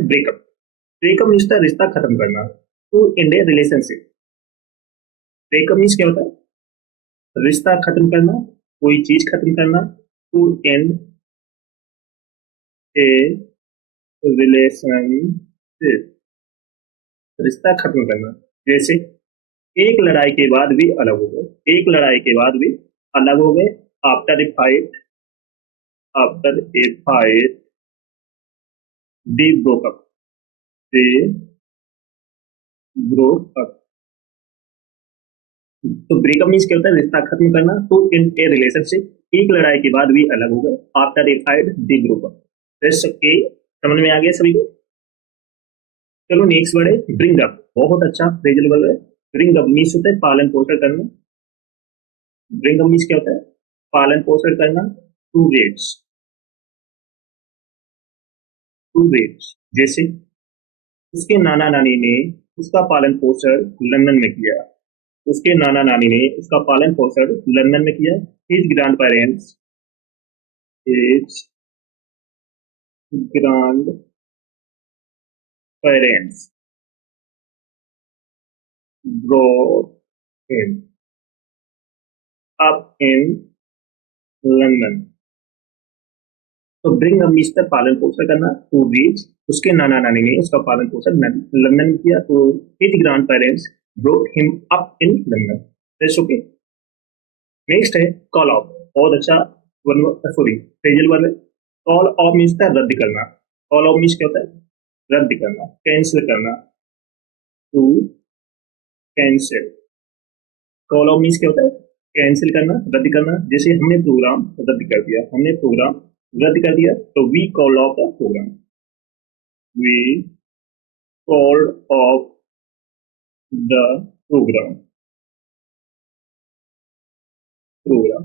Breakup. Breakup means the रिश्ता खत्म करना, to end a relationship. Breakup means क्या होता है? रिश्ता खत्म करना, कोई चीज खत्म करना, टू एंड ए रिलेशनशिप, रिश्ता खत्म करना। जैसे एक लड़ाई के बाद भी अलग हो गए, एक लड़ाई के बाद भी अलग हो गए। After a fight, after a fight they broke up, they broke up. तो ब्रेकअप मीन्स क्या होता है? रिश्ता खत्म करना, टू इन ए रिलेशनशिप, एक लड़ाई के बाद भी अलग हो गए। After a fight they broke up. Rest के समझ में आ गया सभी को? चलो नेक्स्ट वर्ड है ब्रिंग अप। बहुत अच्छा फ्रेजल वर्ड है। ब्रिंग अप मीन्स होता है पालन पोषण करना। ब्रिंग अप मीन्स क्या होता है? पालन पोषण करना। To raise, to raise. जैसे उसके नाना नानी ने उसका पालन पोषण लंदन में किया, उसके नाना नानी ने उसका पालन पोषण लंदन में किया। His grand parents, his grand parents brought him up in London. तो ब्रिंग अप मीन्स पालन पोषण करना। टू रीच, उसके नाना नानी ने उसका पालन पोषण लंदन में किया। तो his grand parents brought him up in London. That's okay. Next है कॉल ऑफ। बहुत अच्छा सॉरी फ्रेजल वर्ड है। कॉल ऑफ मीन्स रद्द करना। कॉल ऑफ मीन्स क्या होता है? रद्द करना, कैंसिल करना। To cancel. Call off means क्या होता है? कैंसिल करना, रद्द करना। जैसे हमने प्रोग्राम रद्द कर दिया, हमने प्रोग्राम रद्द कर दिया, तो we call off the programme, we called off the programme, programme.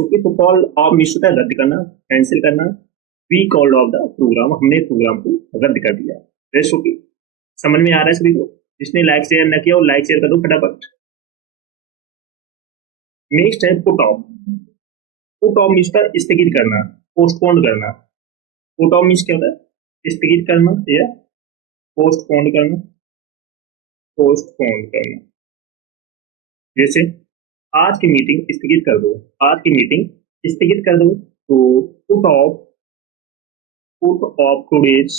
Okay. तो कॉल ऑफ मीन्स होता है रद्द करना, कैंसिल करना। We called off the programme, हमने प्रोग्राम को रद्द कर दिया। ओके। समझ में आ रहा है सभी को? जिसने लाइक शेयर न किया वो लाइक शेयर कर दो फटाफट। नेक्स्ट है put off. Put off means स्थगित करना, पोस्टपोन करना। पुट ऑफ मीन्स क्या होता है? स्थगित करना या पोस्टपोन करना, पोस्टपोन करना। जैसे आज की मीटिंग स्थगित कर दो, आज की मीटिंग स्थगित कर दो। तो put off, put off today's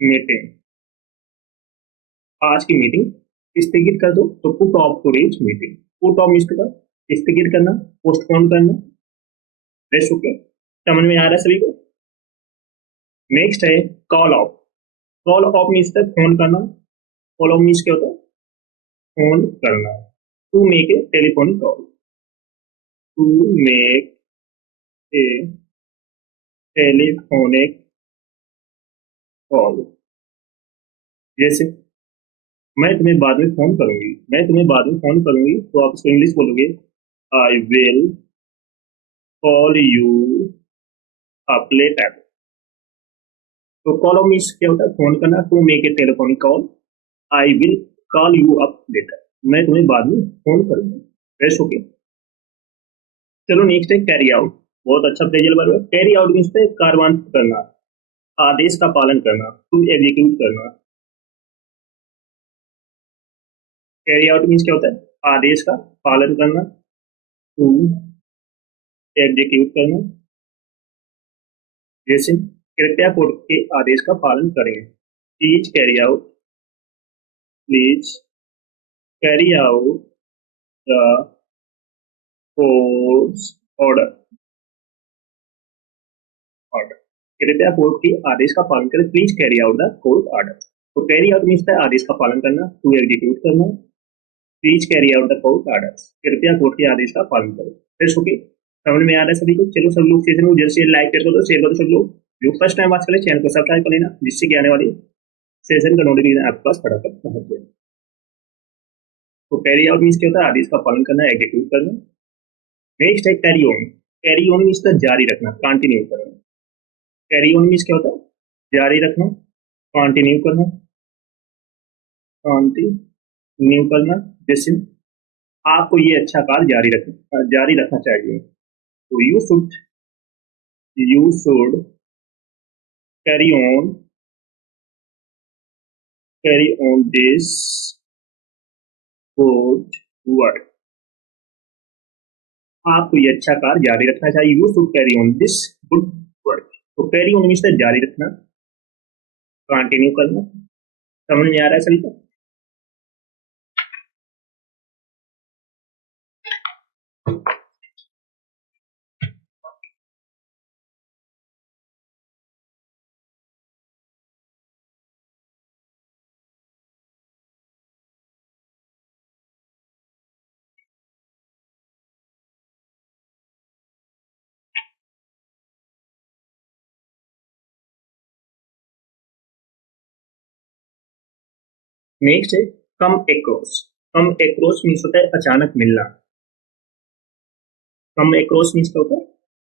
meeting, आज की मीटिंग स्थगित कर दो। तो put off today's meeting. Put off means स्थगित करना, पोस्टपोन करना। Rest okay. समझ में आ रहा है सभी को? नेक्स्ट है call off. Call off means phone करना। कॉल ऑफ मीन्स क्या होता है? फोन करना। To make a telephonic call, to make a telephonic call. जैसे मैं तुम्हें बाद में फोन करूंगी, मैं तुम्हें बाद में फोन करूंगी, तो आप इसको इंग्लिश बोलोगे I will call you up later. तो कॉल ऑफ मीन्स क्या होता है? फोन करना। To make a telephonic call, I will call you up later, मैं तुम्हें बाद में फोन करूंगी। Rest okay. चलो नेक्स्ट है कैरी आउट। बहुत अच्छा फ्रेजल वर्ब है। कैरी आउट मीन्स कार्यान्वित करना, आदेश का पालन करना, टू एग्जीक्यूट करना। कैरी आउट मीन्स क्या होता है? आदेश का पालन करना, टू एग्जीक्यूट करना। जैसे कृपया कोर्ट के आदेश का पालन करें, please carry out, please carry out the courts order, order. कृपया कोर्ट के आदेश का पालन करें, please carry out the court order. तो कैरी आउट मीन्स आदेश का पालन करना, टू एग्जीक्यूट करना, please carry out the court orders, कृपया कोर्ट के आदेश का पालन करो। फिर ओके। समझ में आ रहा है सभी को? चलो सब लोग सेशन को जल्द से लाइक कर दो, शेयर करो। सब लोग जो फर्स्ट टाइम बात करें चैनल को सब्सक्राइब कर लेना, जिससे कि आने वाली सेशन का नोटिफिकेशन आपके पास फटाफट पहुंच जाए। तो कैरी आउट मीन्स क्या होता है? आदेश का पालन करना, एग्जीक्यूट करना। नेक्स्ट है carry on. Carry on means जारी रखना, कंटिन्यू करना। कैरी ऑन मीन्स क्या होता है? जारी रखना, कंटिन्यू करना, कंटिन्यू करना। जैसे आपको ये अच्छा कार्य जारी रखना चाहिए, तो you should carry on this good work. आपको ये अच्छा कार्य जारी रखना चाहिए. You should carry on this good work. तो carry on मीन्स जारी रखना, कंटिन्यू करना. समझ में आ रहा है सभी को? नेक्स्ट है कम एक्रोस. कम एक्रोस मीन्स होता है अचानक मिलना. कम एक्रोस मीन्स क्या होता है?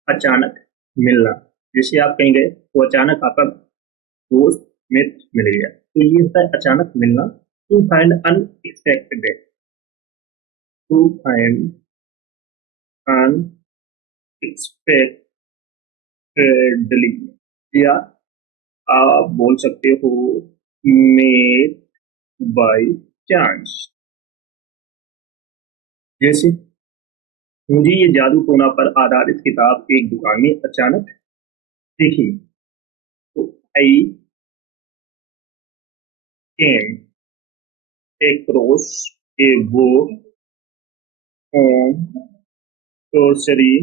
अचानक मिलना. जैसे आप कहीं गए तो अचानक आपका दोस्त मित्र मिल गया, तो ये होता है अचानक मिलना. To find unexpected. To find unexpectedly, या आप बोल सकते हो मेड बाय चांस. जैसे मुझे ये जादू टोना पर आधारित किताब एक दुकान में अचानक दिखी, तो आई केम across a book on grocery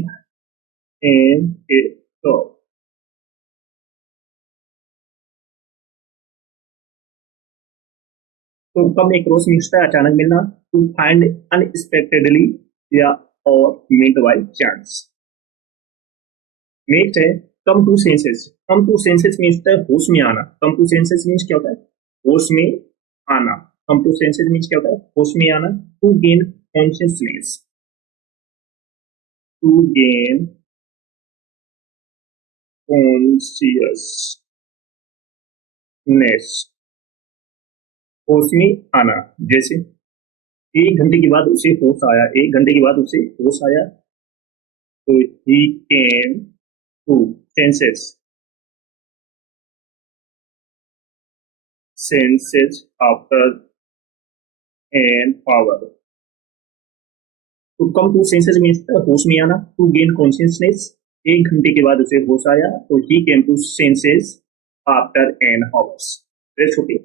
in a shop. तो कम across मीन्स है अचानक मिलना. टू फाइंड अनएक्सपेक्टेडली या और मेड बाय चांस. नेक्स्ट है come to senses. Come to senses means है होश में आना. कम टू सेंसेस मीन्स क्या होता है? होश में आना. कम टू सेंसेस मीन्स क्या होता है? होश में आना. To gain consciousness. To gain consciousness, होश में आना. जैसे 1 घंटे के बाद उसे होश आया. 1 घंटे के बाद उसे होश आया, तो he came to senses after an hour. तो कम टू सेंसेस मीन्स होश में आना. टू गेन कॉन्शियसनेस, 1 घंटे के बाद उसे होश आया, तो he came to senses after an hours. Okay.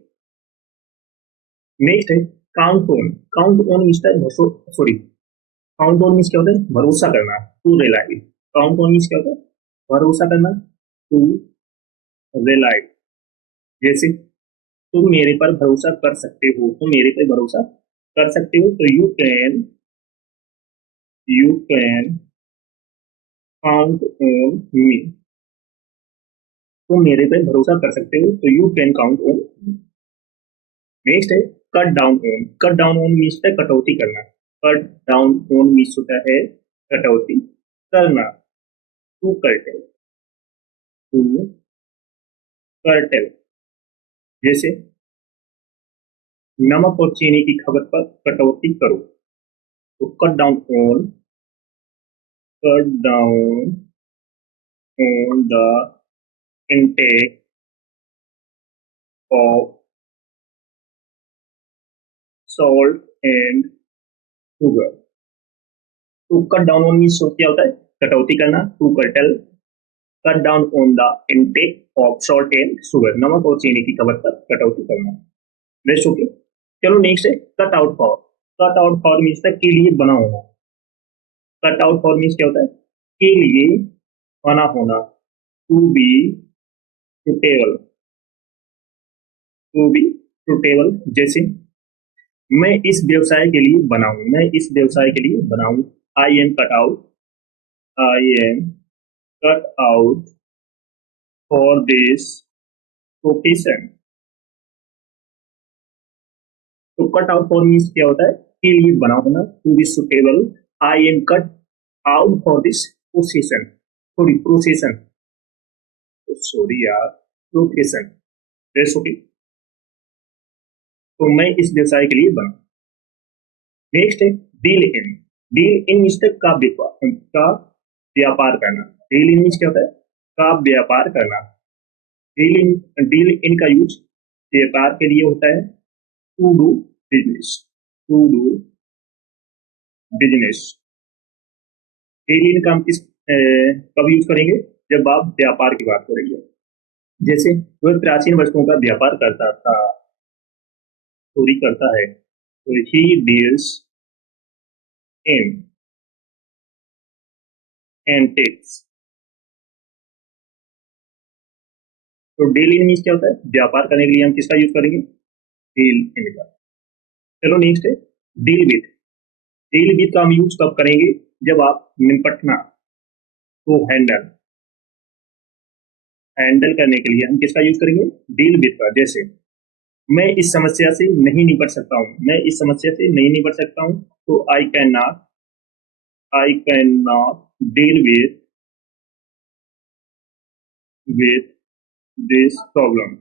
Next है count on. Count on means sorry, count on means क्या होता है? भरोसा करना. To rely. Count on means क्या होता है? भरोसा करना. To rely. जैसे तुम मेरे पर भरोसा कर सकते हो. तुम मेरे पर भरोसा कर सकते हो, तो you can count on me. तुम मेरे पर भरोसा कर सकते हो, तो you can count on. Next है cut down on. Cut down on means है कटौती करना. कट डाउन ऑन मीन्स होता है कटौती करना. To curtail. To curtail. जैसे नमक और चीनी की खपत पर कटौती करो, तो cut down on the intake of salt and sugar. तो कट डाउन ऑन मीन्स क्या होता है? कटौती करना. To curtail, cut down on the intake of salt and sugar. नमक और चीनी की खपत पर कटौती करना. Next okay. चलो नेक्स्ट है cut out for. Cut out for means के लिए बना होना. कट आउट फॉर मीन्स क्या होता है? के लिए बना होना. To be suitable. To be suitable. जैसे मैं इस व्यवसाय के लिए बनाऊं. मैं इस व्यवसाय के लिए बनाऊं. I am cut out. I am cut out for this profession. तो कट आउट फॉर मीन्स क्या होता है? के लिए बना होना. To be suitable. I am cut out for this profession. Profession, sorry यार, प्रोफेशन. ओके. तो मैं इस व्यवसाय के लिए बना. नेक्स्ट है deal in. Deal in means का व्यापार करना. डील इन मीन्स क्या होता है? का व्यापार करना. डील इन का यूज व्यापार के लिए होता है, to do business. Deal in का हम कब यूज करेंगे, जब आप व्यापार की बात करेंगे। जैसे वह प्राचीन वस्तुओं का व्यापार करता था, चोरी करता है, तो ही डील्स इन एंटिक्स। तो डील इन मीन्स क्या होता है, व्यापार करने के लिए हम किसका यूज करेंगे, डील इन का। चलो नेक्स्ट है डील विथ। डील विथ का हम यूज कब करेंगे, जब आप निपटना, तो हैंडल करने के लिए हम किसका यूज करेंगे, डील विथ का। जैसे मैं इस समस्या से नहीं निपट सकता हूँ, मैं इस समस्या से नहीं निपट सकता हूँ, तो आई can not deal with this problem.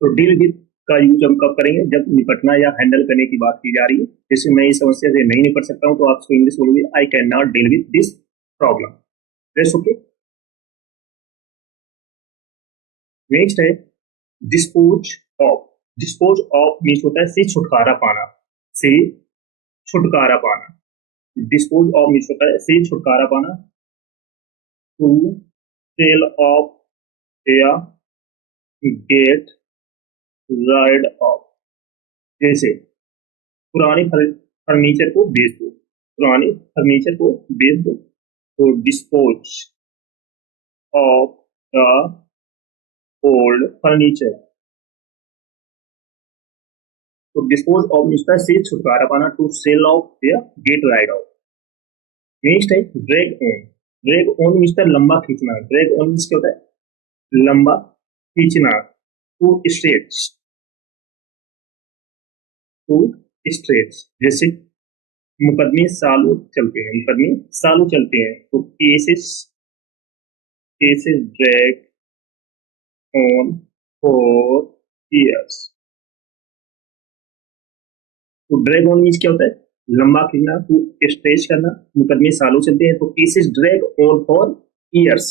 तो डील विथ का यूज हम कब करेंगे, जब निपटना या हैंडल करने की बात की जा रही है। जैसे मैं इस समस्या से नहीं निपट सकता हूँ, तो आप इंग्लिश बोलोगे I can not deal with this problem. Okay. Next है dispose of. Dispose of means होता है से छुटकारा पाना, से छुटकारा पाना। डिस्पोज ऑफ मीन्स होता है से छुटकारा पाना, टू सेल ऑफ या गेट राइड ऑफ। जैसे पुराने फर्नीचर को बेच दो, पुराने फर्नीचर को बेच दो, तो dispose of the old furniture. तो डिस्पोज ऑफ मीन्स से छुटकारा पाना, टू सेल ऑफ या गेट राइड ऑफ। नेक्स्ट है drag on. Drag on means लंबा खींचना। ड्रैग ऑन मीन्स क्या होता है, लंबा खींचना। To stretch, to stretch. जैसे मुकदमे सालों चलते हैं, मुकदमे सालों चलते हैं, तो cases cases drag on for years. तो ड्रैग ऑन मीन्स क्या होता है, लंबा खींचना, टू स्ट्रेच करना। मुकदमे सालों चलते हैं, तो cases drag on for years.